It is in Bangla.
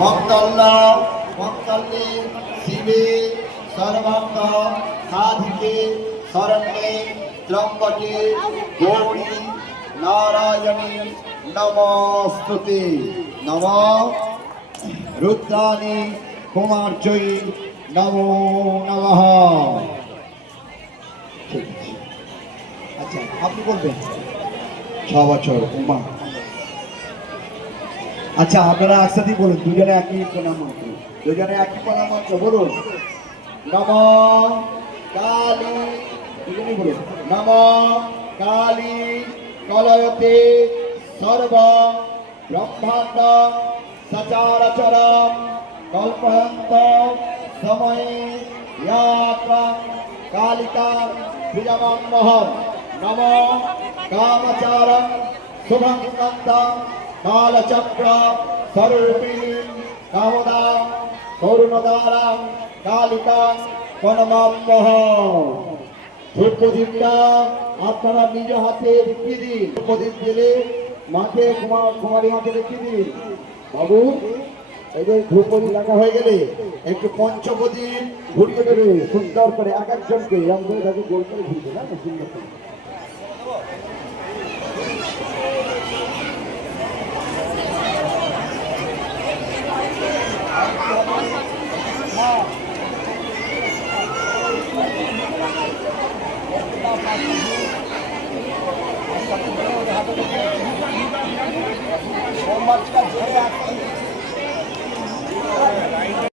ভক্তল্লা ভক্তল্লে শিবে সর্বাঙ্গ সাধিকে শরণ্যে ত্রম্বকে গৌরী নারায়ণী নমস্তুতে। নম রুদ্রাণী কুমার্যই নমো নমঃ। ঠিক আছে, আচ্ছা আপনি বলবেন 6 বছর উমা। আচ্ছা আপনারা একসাথেই বলুন, দুজনে একই প্রণাম মন্ত্র, দুজনে একই প্রণাম মন্ত্র বলুন। নম কালী, দুজনেই বলুন। নম কালী কলয়তে সর্ব ব্রহ্মাণ্ড সচরাচর কল্পয়ন্ত সময়ে ইয়াত্রাং কালিকা বীজমহম। নম কামচারং শুভং কান্তাং কালচক্র স্বরূপিণী কামদা করুণদারাং কালিকা প্রণমাম্যহম। ধূপদীপটা আপনারা নিজ হাতে দেখিয়ে দিন। ধূপদীপ দিলে মাকে কুমারী মাকে দেখিয়ে দিন। বাবু এই যে ধূপদীপ লাগা হয়ে গেলে একটু পঞ্চপ্রদীপ ঘুরিয়ে দেবে সুন্দর করে, এক একজনকে এরকম করে তাকে গোল করে ঘুরিয়ে দেবে সুন্দর করে।